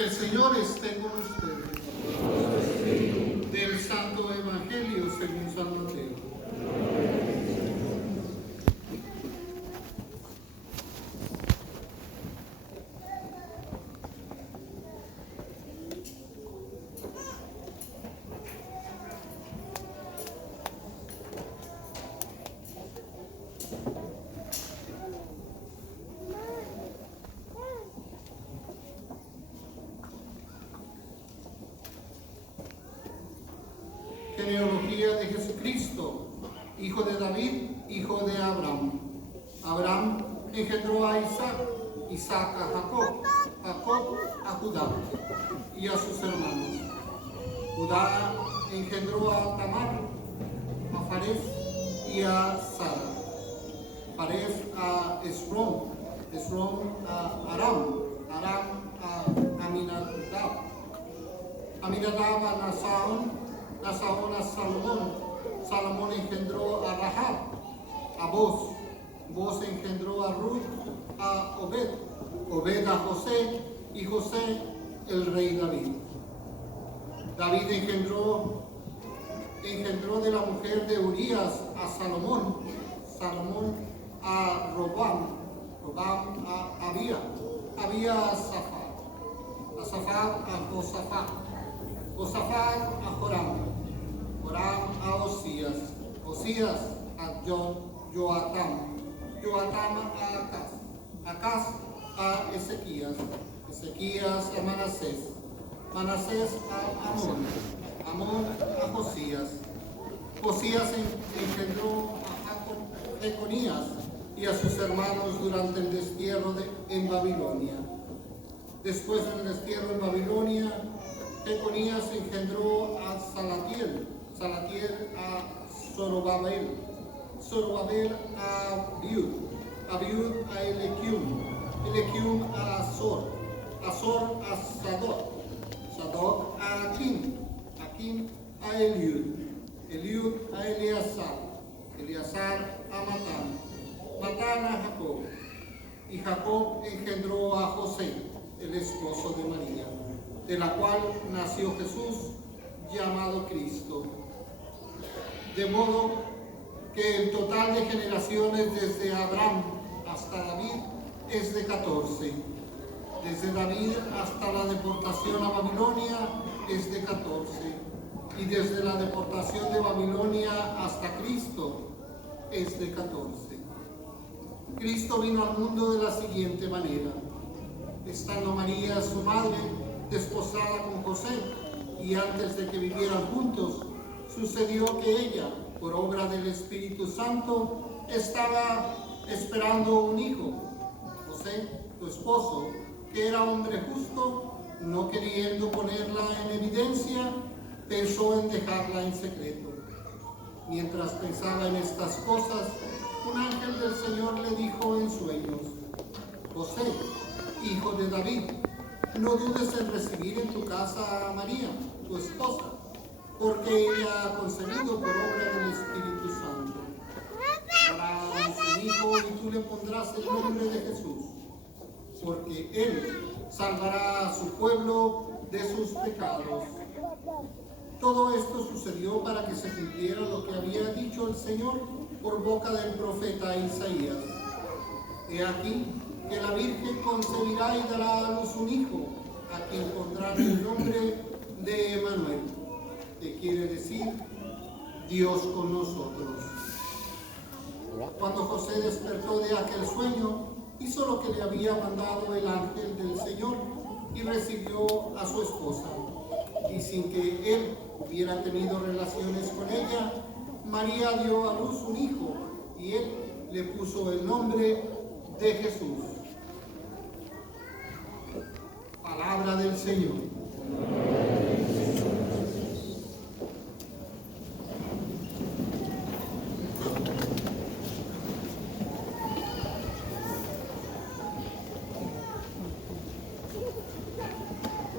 El Señor esté con ustedes. Del Santo Evangelio según San Mateo. Genealogía de Jesucristo, hijo de David, hijo de Abraham. Abraham engendró a Isaac, Isaac a Jacob, Jacob a Judá y a sus hermanos. Judá engendró a Tamar, a Fares y a Sara. Fares a Esrom, Esrom a Aram, Aram a Aminadab, Aminadab a Naasón, Naasón a Salomón, Salomón engendró a Rahab, a Boz, Boz engendró a Ruth, a Obed, Obed a José, y José el rey David. David engendró de la mujer de Urías a Salomón, Salomón a Robam, Robam a Abía, Abía a Safat a Josafat, Josafat a Joram, Joram a Osías, Osías a Joatam, Joatam a Acaz, Acaz a Ezequías, Ezequías a Manasés, Manasés a Amón, Amón a Josías, Josías engendró a Jeconías y a sus hermanos durante el destierro en Babilonia. Después del destierro en Babilonia, Jeconías engendró a Salatiel, Salatiel a Zorobabel, Zorobabel a Abiud, Abiud a Elequium, Elequium a Azor, Azor a Sadoc, Sadoc a Aquim, Aquim a Eliud, Eliud a Eleazar, Eleazar a Matán, Matán a Jacob, y Jacob engendró a José, el esposo de María, de la cual nació Jesús, llamado Cristo. De modo que el total de generaciones desde Abraham hasta David es de 14. Desde David hasta la deportación a Babilonia es de 14. Y desde la deportación de Babilonia hasta Cristo es de 14. Cristo vino al mundo de la siguiente manera. Estando María, su madre, desposada con José, y antes de que vivieran juntos, sucedió que ella, por obra del Espíritu Santo, estaba esperando un hijo. José, su esposo, que era hombre justo, no queriendo ponerla en evidencia, pensó en dejarla en secreto. Mientras pensaba en estas cosas, un ángel del Señor le dijo en sueños: José, hijo de David, no dudes en recibir en tu casa a María, tu esposa, porque ella ha concebido por obra del Espíritu Santo. Dará un hijo y tú le pondrás el nombre de Jesús, porque él salvará a su pueblo de sus pecados. Todo esto sucedió para que se cumpliera lo que había dicho el Señor por boca del profeta Isaías. He aquí que la Virgen concebirá y dará a luz un hijo, a quien pondrán el nombre de Emmanuel, que quiere decir Dios con nosotros. Cuando José despertó de aquel sueño, hizo lo que le había mandado el ángel del Señor y recibió a su esposa. Y sin que él hubiera tenido relaciones con ella, María dio a luz un hijo y él le puso el nombre de Jesús. Palabra del Señor.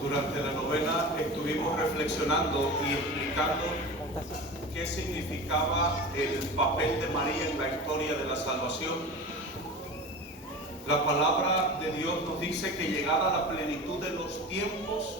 Durante la novena estuvimos reflexionando y explicando qué significaba el papel de María en la historia de la salvación. La palabra de Dios nos dice que llegada la plenitud de los tiempos,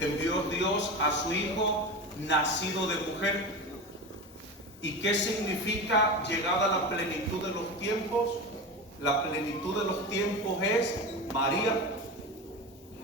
envió Dios a su Hijo nacido de mujer. ¿Y qué significa llegada la plenitud de los tiempos? La plenitud de los tiempos es María.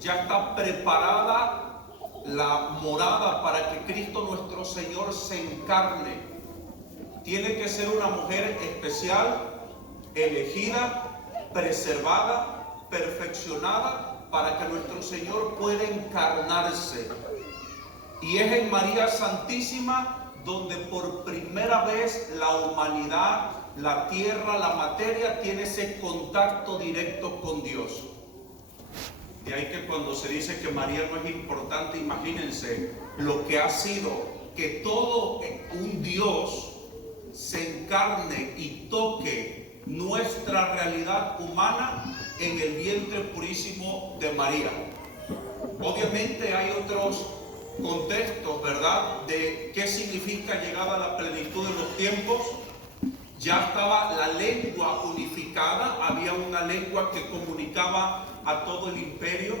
Ya está preparada la morada para que Cristo nuestro Señor se encarne. Tiene que ser una mujer especial, elegida, preservada, perfeccionada, para que nuestro Señor pueda encarnarse. Y es en María Santísima donde por primera vez la humanidad, la tierra, la materia, tiene ese contacto directo con Dios. De ahí que cuando se dice que María no es importante, imagínense lo que ha sido que todo un Dios se encarne y toque nuestra realidad humana en el vientre purísimo de María. Obviamente hay otros contextos, ¿verdad?, de qué significa llegada a la plenitud de los tiempos. Ya estaba la lengua unificada, había una lengua que comunicaba a todo el imperio.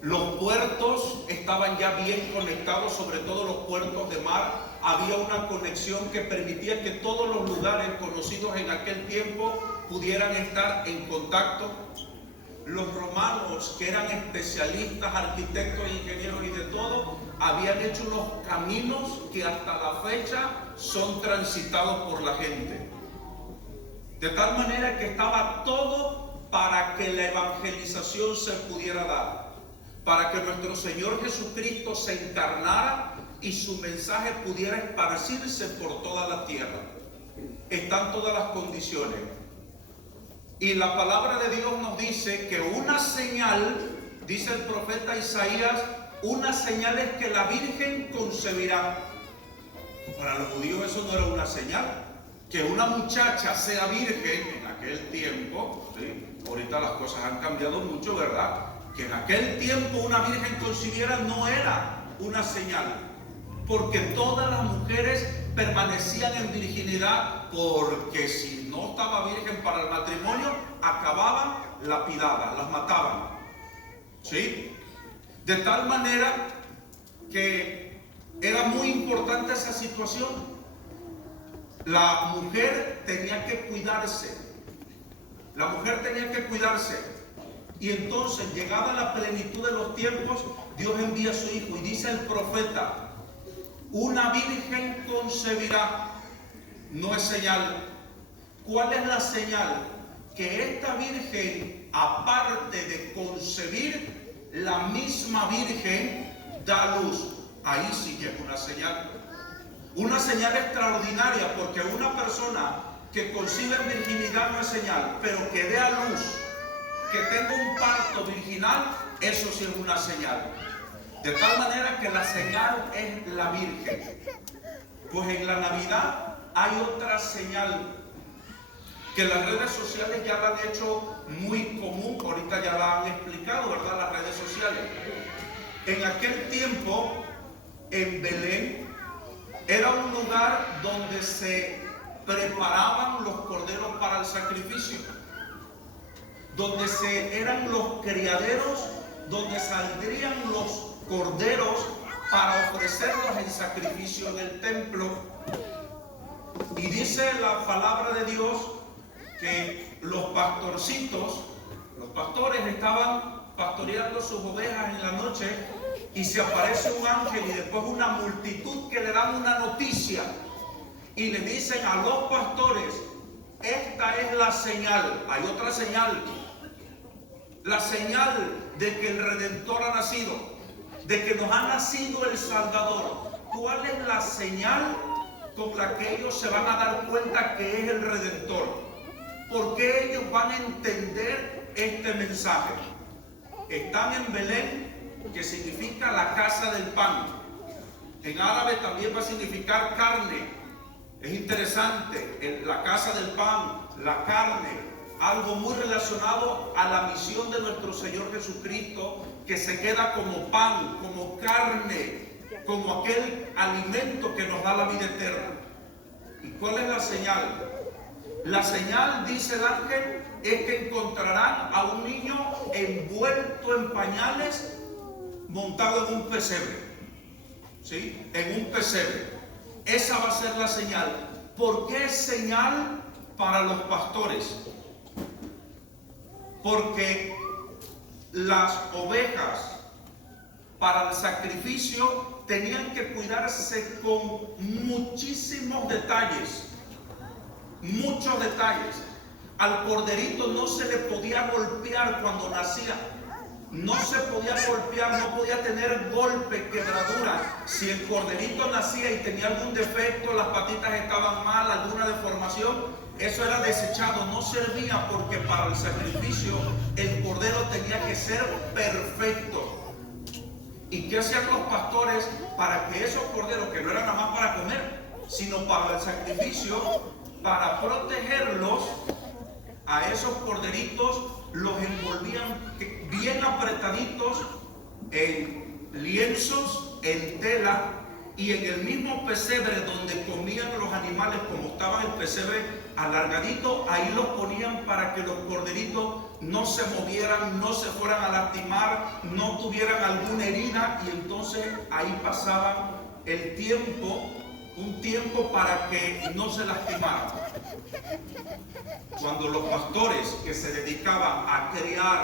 Los puertos estaban ya bien conectados, sobre todo los puertos de mar. Había una conexión que permitía que todos los lugares conocidos en aquel tiempo pudieran estar en contacto. Los romanos, que eran especialistas, arquitectos, ingenieros y de todo, habían hecho unos caminos que hasta la fecha son transitados por la gente. De tal manera que estaba todo para que la evangelización se pudiera dar, para que nuestro Señor Jesucristo se encarnara y su mensaje pudiera esparcirse por toda la tierra. Están todas las condiciones. Y la palabra de Dios nos dice que una señal, dice el profeta Isaías, una señal es que la Virgen concebirá. Para los judíos eso no era una señal. Que una muchacha sea virgen en aquel tiempo, ¿sí? Ahorita las cosas han cambiado mucho, ¿verdad? Que en aquel tiempo una virgen concibiera no era una señal. Porque todas las mujeres permanecían en virginidad, porque si no estaba virgen para el matrimonio, acababan lapidadas, las mataban. ¿Sí? De tal manera que era muy importante esa situación. La mujer tenía que cuidarse. La mujer tenía que cuidarse. Y entonces, llegada la plenitud de los tiempos, Dios envía a su Hijo y dice el profeta: una virgen concebirá. No es señal. ¿Cuál es la señal? Que esta virgen, aparte de concebir, la misma virgen da luz. Ahí sí que es una señal. Una señal extraordinaria, porque una persona que concibe en virginidad no es señal, pero que dé a luz, que tenga un parto virginal, eso sí es una señal. De tal manera que la señal es la Virgen. Pues en la Navidad hay otra señal que las redes sociales ya la han hecho muy común. Ahorita ya la han explicado, ¿verdad? Las redes sociales. En aquel tiempo, en Belén, era un lugar donde se preparaban los corderos para el sacrificio, donde eran los criaderos, donde saldrían los corderos para ofrecerlos en sacrificio en el templo. Y dice la palabra de Dios que los pastorcitos, los pastores, estaban pastoreando sus ovejas en la noche, y se aparece un ángel y después una multitud que le dan una noticia y le dicen a los pastores: esta es la señal. Hay otra señal, la señal de que el Redentor ha nacido, de que nos ha nacido el Salvador. ¿Cuál es la señal con la que ellos se van a dar cuenta que es el Redentor? ¿Por qué ellos van a entender este mensaje? Están en Belén, que significa la casa del pan. En árabe también va a significar carne. Es interesante, la casa del pan, la carne, algo muy relacionado a la misión de nuestro Señor Jesucristo, que se queda como pan, como carne, como aquel alimento que nos da la vida eterna. ¿Y cuál es la señal? La señal, dice el ángel, es que encontrarán a un niño envuelto en pañales, montado en un pesebre. ¿Sí? En un pesebre. Esa va a ser la señal. ¿Por qué es señal para los pastores? Porque las ovejas para el sacrificio tenían que cuidarse con muchísimos detalles. Muchos detalles. Al corderito no se le podía golpear cuando nacía. No se podía golpear, no podía tener golpe, quebradura. Si el corderito nacía y tenía algún defecto, las patitas estaban mal, alguna deformación, eso era desechado, no servía, porque para el sacrificio el cordero tenía que ser perfecto. ¿Y qué hacían los pastores para que esos corderos, que no eran nada más para comer, sino para el sacrificio, para protegerlos, a esos corderitos los envolvían bien apretaditos en lienzos, en tela, y en el mismo pesebre donde comían los animales, como estaba el pesebre alargadito, ahí los ponían para que los corderitos no se movieran, no se fueran a lastimar, no tuvieran alguna herida, y entonces ahí pasaban el tiempo, un tiempo para que no se lastimaran. Cuando los pastores que se dedicaban a criar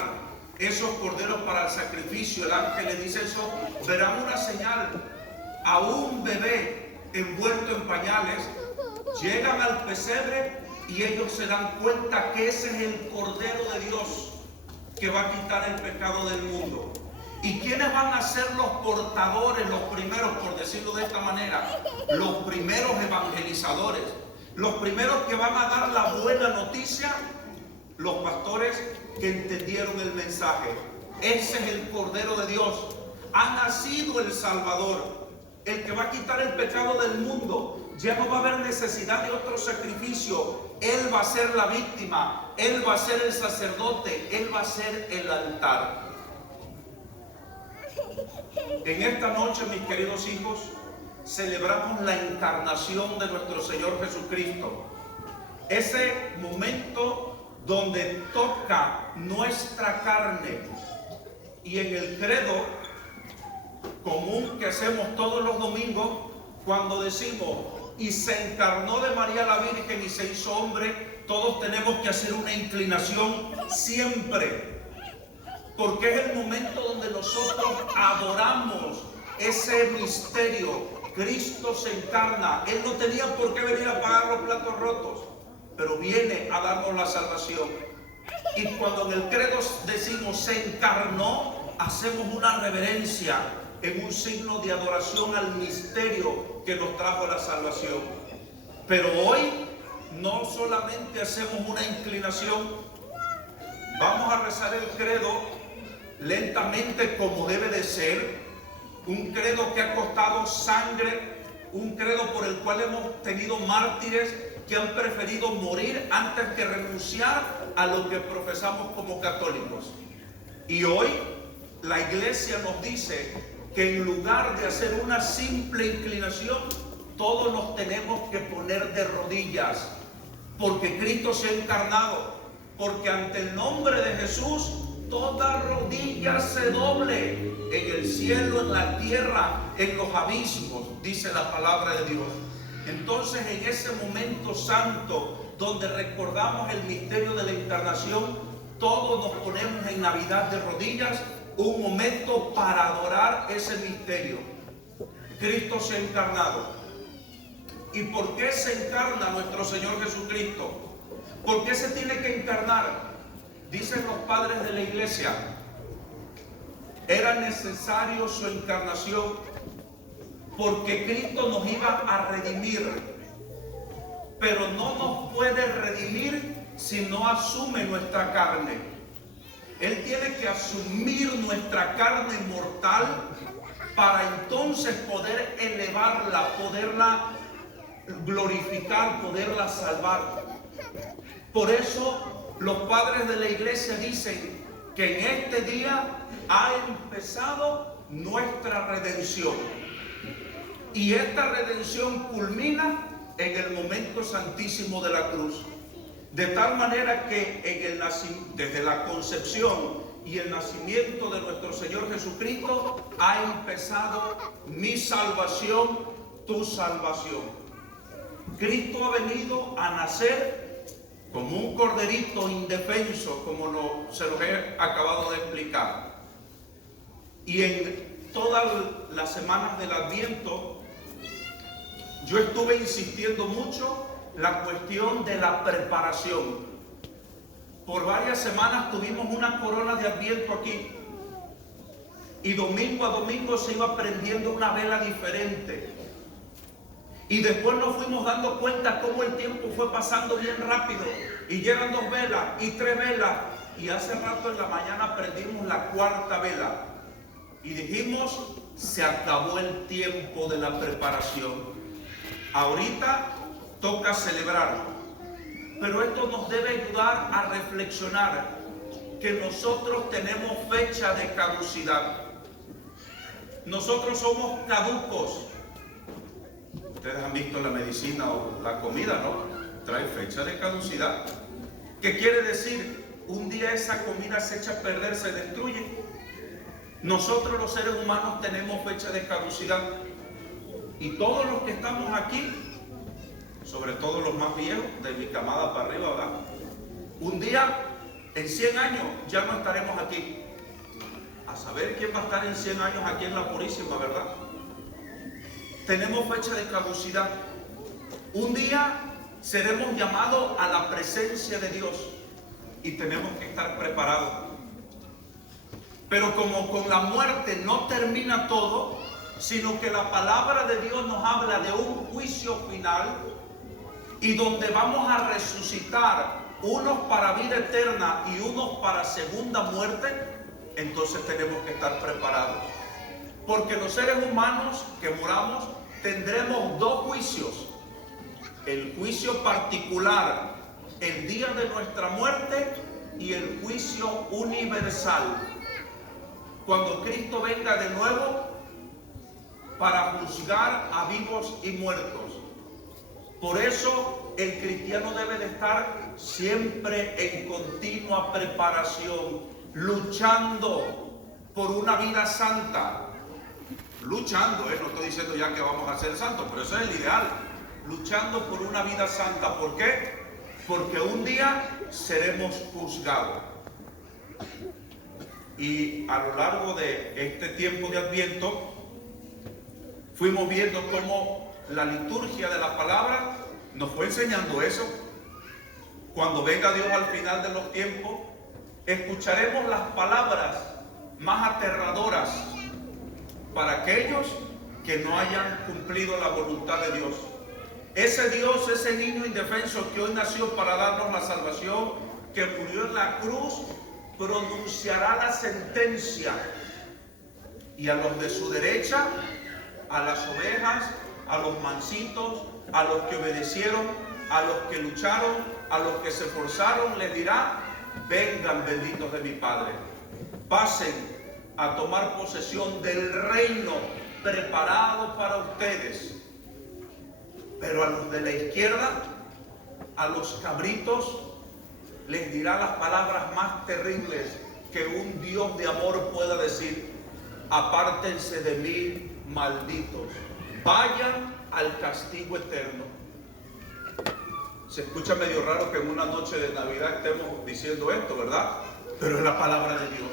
esos corderos para el sacrificio, el ángel les dice eso, verán una señal: a un bebé envuelto en pañales, llegan al pesebre y ellos se dan cuenta que ese es el Cordero de Dios que va a quitar el pecado del mundo. ¿Y quiénes van a ser los portadores, los primeros, por decirlo de esta manera? Los primeros evangelizadores, los primeros que van a dar la buena noticia, los pastores que entendieron el mensaje. Ese es el Cordero de Dios. Ha nacido el Salvador, el que va a quitar el pecado del mundo. Ya no va a haber necesidad de otro sacrificio. Él va a ser la víctima, Él va a ser el sacerdote, Él va a ser el altar. En esta noche, mis queridos hijos, celebramos la encarnación de nuestro Señor Jesucristo. Ese momento donde toca nuestra carne. Y en el credo común que hacemos todos los domingos, cuando decimos: y se encarnó de María la Virgen y se hizo hombre, todos tenemos que hacer una inclinación siempre, porque es el momento donde nosotros adoramos ese misterio. Cristo se encarna. Él no tenía por qué venir a pagar los platos rotos, pero viene a darnos la salvación. Y cuando en el credo decimos se encarnó, hacemos una reverencia en un signo de adoración al misterio que nos trajo la salvación. Pero hoy no solamente hacemos una inclinación, vamos a rezar el credo lentamente, como debe de ser. Un credo que ha costado sangre, un credo por el cual hemos tenido mártires que han preferido morir antes que renunciar a lo que profesamos como católicos. Y hoy la Iglesia nos dice que en lugar de hacer una simple inclinación, todos nos tenemos que poner de rodillas, porque Cristo se ha encarnado, porque ante el nombre de Jesús toda rodilla se doble, en el cielo, en la tierra, en los abismos, dice la palabra de Dios. Entonces, en ese momento santo donde recordamos el misterio de la encarnación, todos nos ponemos en Navidad de rodillas, un momento para adorar ese misterio. Cristo se ha encarnado. ¿Y por qué se encarna nuestro Señor Jesucristo? ¿Por qué se tiene que encarnar? Dicen los padres de la Iglesia, era necesario su encarnación porque Cristo nos iba a redimir, pero no nos puede redimir si no asume nuestra carne. Él tiene que asumir nuestra carne mortal para entonces poder elevarla, poderla glorificar, poderla salvar. Por eso los padres de la Iglesia dicen que en este día ha empezado nuestra redención. Y esta redención culmina en el momento santísimo de la cruz. De tal manera que desde la concepción y el nacimiento de nuestro Señor Jesucristo ha empezado mi salvación, tu salvación. Cristo ha venido a nacer como un corderito indefenso, como se los he acabado de explicar. Y en todas las semanas del Adviento yo estuve insistiendo mucho la cuestión de la preparación. Por varias semanas tuvimos una corona de Adviento aquí y domingo a domingo se iba prendiendo una vela diferente, y después nos fuimos dando cuenta cómo el tiempo fue pasando bien rápido y ya eran 2 velas y 3 velas, y hace rato en la mañana prendimos la 4ª vela y dijimos: se acabó el tiempo de la preparación, ahorita toca celebrar. Pero esto nos debe ayudar a reflexionar que nosotros tenemos fecha de caducidad. Nosotros somos caducos. Ustedes han visto la medicina o la comida, ¿no? Trae fecha de caducidad. ¿Qué quiere decir? Un día esa comida se echa a perder, se destruye. Nosotros los seres humanos tenemos fecha de caducidad. Y todos los que estamos aquí, sobre todo los más viejos, de mi camada para arriba, ¿verdad? Un día, en 100 años, ya no estaremos aquí. A saber quién va a estar en 100 años aquí en la Purísima, ¿verdad? Tenemos fecha de caducidad. Un día seremos llamados a la presencia de Dios y tenemos que estar preparados. Pero como con la muerte no termina todo, sino que la palabra de Dios nos habla de un juicio final, y donde vamos a resucitar, unos para vida eterna y unos para segunda muerte, entonces tenemos que estar preparados. Porque los seres humanos que moramos tendremos 2 juicios. El juicio particular, el día de nuestra muerte, y el juicio universal, cuando Cristo venga de nuevo para juzgar a vivos y muertos. Por eso el cristiano debe de estar siempre en continua preparación, luchando por una vida santa. Luchando, no estoy diciendo ya que vamos a ser santos, pero eso es el ideal. Luchando por una vida santa. ¿Por qué? Porque un día seremos juzgados. Y a lo largo de este tiempo de Adviento fuimos viendo cómo la liturgia de la palabra nos fue enseñando eso. Cuando venga Dios al final de los tiempos, escucharemos las palabras más aterradoras para aquellos que no hayan cumplido la voluntad de Dios. Ese Dios, ese niño indefenso que hoy nació para darnos la salvación, que murió en la cruz, pronunciará la sentencia, y a los de su derecha, a las ovejas, a los mansitos, a los que obedecieron, a los que lucharon, a los que se esforzaron, les dirá: vengan, benditos de mi Padre, pasen a tomar posesión del reino preparado para ustedes. Pero a los de la izquierda, a los cabritos, les dirá las palabras más terribles que un Dios de amor pueda decir: apártense de mí, malditos, vayan al castigo eterno. Se escucha medio raro que en una noche de Navidad estemos diciendo esto, ¿verdad? Pero es la palabra de Dios.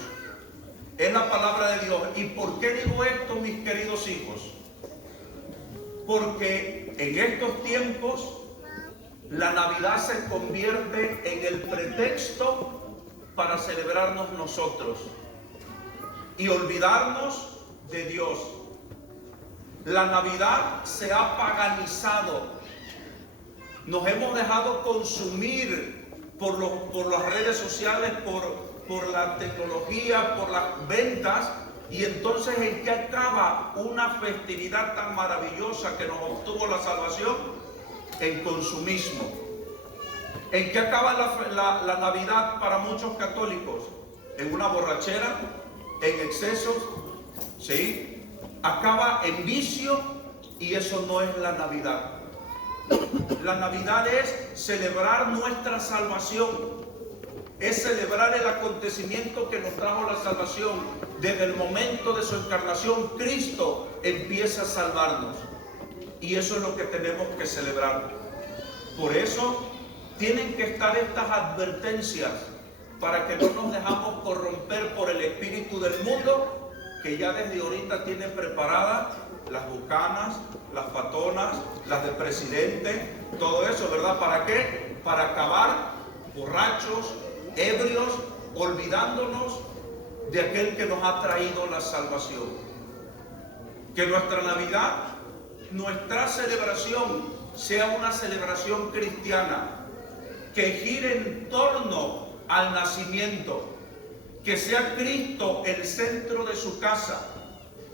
Es la palabra de Dios. ¿Y por qué digo esto, mis queridos hijos? Porque en estos tiempos la Navidad se convierte en el pretexto para celebrarnos nosotros y olvidarnos de Dios. La Navidad se ha paganizado. Nos hemos dejado consumir por las redes sociales, por la tecnología, por las ventas. Y entonces, ¿en qué acaba una festividad tan maravillosa que nos obtuvo la salvación? En consumismo. ¿En qué acaba la Navidad para muchos católicos? En una borrachera, en excesos, ¿sí? Acaba en vicio, y eso no es la Navidad. La Navidad es celebrar nuestra salvación. Es celebrar el acontecimiento que nos trajo la salvación. Desde el momento de su encarnación, Cristo empieza a salvarnos. Y eso es lo que tenemos que celebrar. Por eso tienen que estar estas advertencias para que no nos dejamos corromper por el espíritu del mundo, que ya desde ahorita tiene preparadas las bucanas, las patonas, las de presidente, todo eso, ¿verdad? ¿Para qué? Para acabar borrachos, ebrios, olvidándonos de aquel que nos ha traído la salvación. Que nuestra Navidad, nuestra celebración, sea una celebración cristiana, que gire en torno al nacimiento, que sea Cristo el centro de su casa,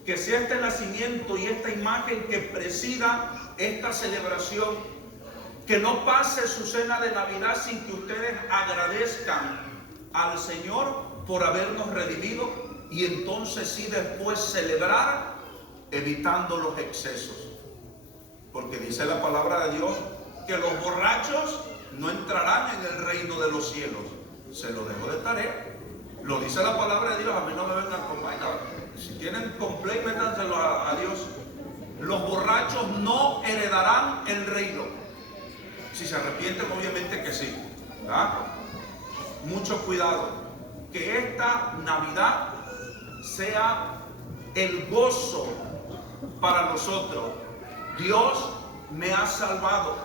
que sea este nacimiento y esta imagen que presida esta celebración, que no pase su cena de Navidad sin que ustedes agradezcan al Señor por habernos redimido, y entonces sí después celebrar evitando los excesos. Porque dice la palabra de Dios que los borrachos no entrarán en el reino de los cielos. Se lo dejo de tarea. Lo dice la palabra de Dios, a mí no me vengan con vaina. Si tienen complejo, métanselo a Dios. Los borrachos no heredarán el reino. Si se arrepienten, obviamente que sí, ¿verdad? Mucho cuidado. Que esta Navidad sea el gozo para nosotros. Dios me ha salvado.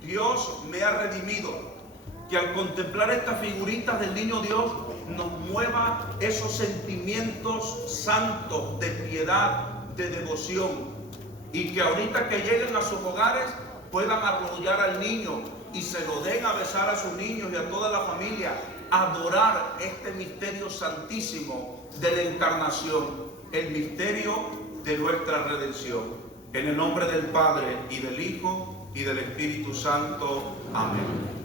Dios me ha redimido. Que al contemplar estas figuritas del niño Dios nos mueva esos sentimientos santos de piedad, de devoción, y que ahorita que lleguen a sus hogares puedan arrodillar al niño y se lo den a besar a sus niños y a toda la familia, adorar este misterio santísimo de la encarnación, el misterio de nuestra redención. En el nombre del Padre y del Hijo y del Espíritu Santo. Amén.